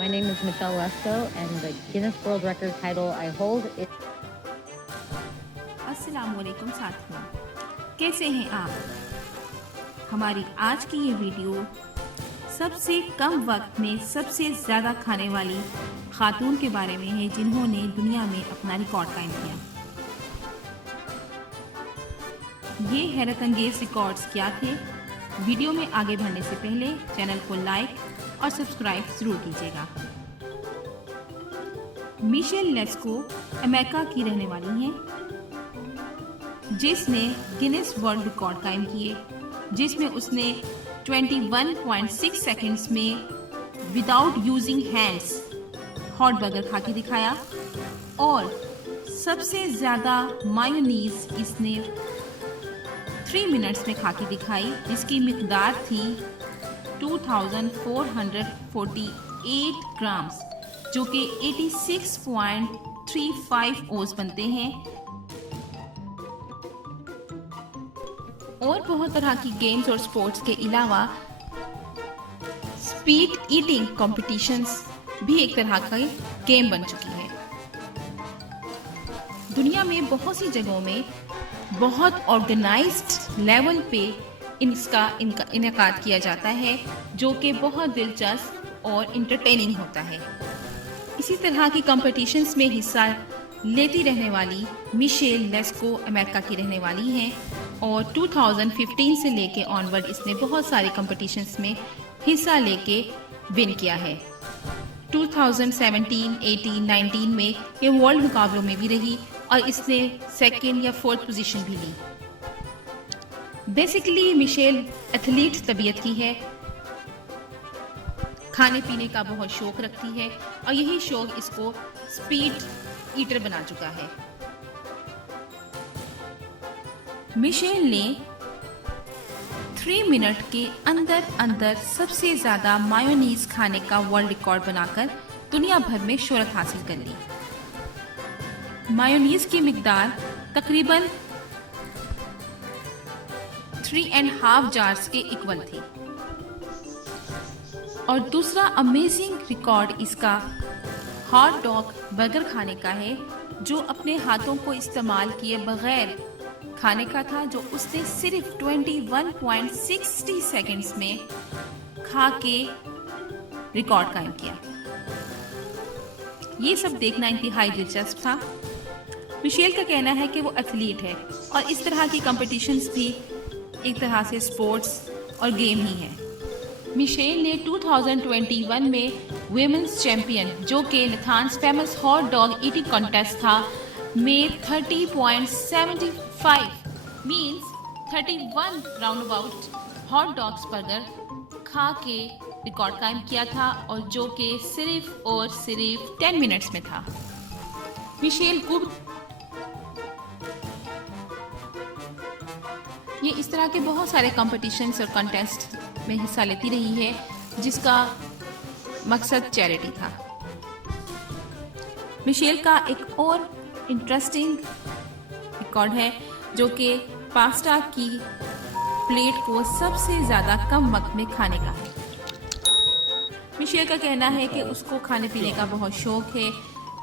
My name is Michelle Lesko, and the Guinness World Record title I hold is... अस्सलाम वालेकुम साथियों, कैसे हैं आप? हमारी आज की ये वीडियो सबसे कम वक्त में सबसे ज़्यादा खाने वाली खातून के बारे में है जिन्होंने दुनिया में अपना रिकॉर्ड कायम किया। ये हैरत अंगेज रिकॉर्ड्स क्या थे? वीडियो में आगे बढ़ने से पहले चैनल को लाइक और सब्सक्राइब जरूर कीजिएगा। मिशेल लेस्को अमेरिका की रहने वाली हैं, जिसने गिनेस वर्ल्ड रिकॉर्ड कायम किए, जिसमें उसने 21.6 सेकंड्स में without using hands hot burger खा के दिखाया और सबसे ज़्यादा मायोनीज इसने 3 मिनट्स में खा के दिखाई, जिसकी मिकदार थी 2448 ग्राम्स, जो कि 86.35 ओज बनते हैं। और बहुत तरह की गेम्स और स्पोर्ट्स के अलावा स्पीड ईटिंग कॉम्पिटिशन्स भी एक तरह का गेम बन चुकी है। दुनिया में बहुत सी जगहों में बहुत ऑर्गेनाइज्ड लेवल पे इनका इनेकाद किया जाता है, जो कि बहुत दिलचस्प और इंटरटेनिंग होता है। इसी तरह की कॉम्पिटिशन्स में हिस्सा लेती रहने वाली मिशेल लेस्को अमेरिका की रहने वाली हैं और 2015 से लेके ऑनवर्ड इसने बहुत सारे कॉम्पिटिशन्स में हिस्सा लेके विन किया है। 2017, 18, 19 में ये वर्ल्ड मुकाबलों में भी रही और इसने 2nd या 4th पोजीशन भी ली। बेसिकली मिशेल एथलीट तबीयत की है, खाने पीने का बहुत शौक रखती है और यही शौक इसको स्पीड ईटर बना चुका है। मिशेल ने 3 मिनट के अंदर सबसे ज्यादा मायोनीज खाने का वर्ल्ड रिकॉर्ड बनाकर दुनिया भर में शोहरत हासिल कर ली। मायोनीज की मिकदार तकरीबन 3.5 जार्स के इक्वल थी। और दूसरा अमेजिंग रिकॉर्ड इसका हॉट डॉग बर्गर खाने का है, जो अपने हाथों को इस्तेमाल किए बगैर खाने का था, जो उसने सिर्फ 21.60 सेकंड्स में खा के रिकॉर्ड कायम किया। ये सब देखना इंतहाई दिलचस्प था। मिशेल का कहना है कि वो एथलीट है और इस तरह की कॉम्पिटिशन्स भी एक तरह से स्पोर्ट्स और गेम ही है। मिशेल ने 2021 में वुमेन्स चैंपियन, जो कि Nathan's famous hot dog eating contest था, में 30.75 means 31 round about hot dogs burger खा के रिकॉर्ड कायम किया था और जो कि सिर्फ और सिर्फ 10 मिनट्स में था। मिशेल गुड ये इस तरह के बहुत सारे कॉम्पिटिशन्स और कॉन्टेस्ट में हिस्सा लेती रही है, जिसका मकसद चैरिटी था। मिशेल का एक और इंटरेस्टिंग रिकॉर्ड है, जो कि पास्ता की प्लेट को सबसे ज़्यादा कम वक्त में खाने का है। मिशेल का कहना है कि उसको खाने पीने का बहुत शौक है,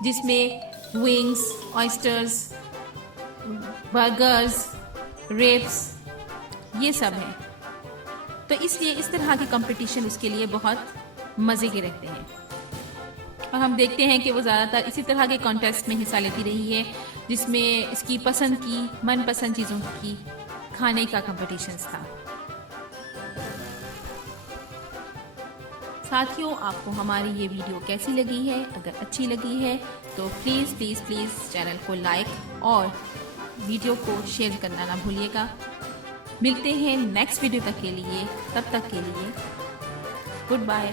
जिसमें विंग्स, ऑयस्टर्स, बर्गर्स, रिब्स ये सब हैं। तो इसलिए इस तरह के कंपटीशन उसके लिए बहुत मज़े के रहते हैं और हम देखते हैं कि वो ज़्यादातर इसी तरह के कॉन्टेस्ट में हिस्सा लेती रही है, जिसमें इसकी पसंद की मनपसंद चीज़ों की खाने का कंपटीशन था। साथियों, आपको हमारी ये वीडियो कैसी लगी है? अगर अच्छी लगी है तो प्लीज़ प्लीज़ प्लीज़ चैनल को लाइक और वीडियो को शेयर करना ना भूलिएगा। मिलते हैं नेक्स्ट वीडियो तक के लिए, तब तक के लिए गुड बाय।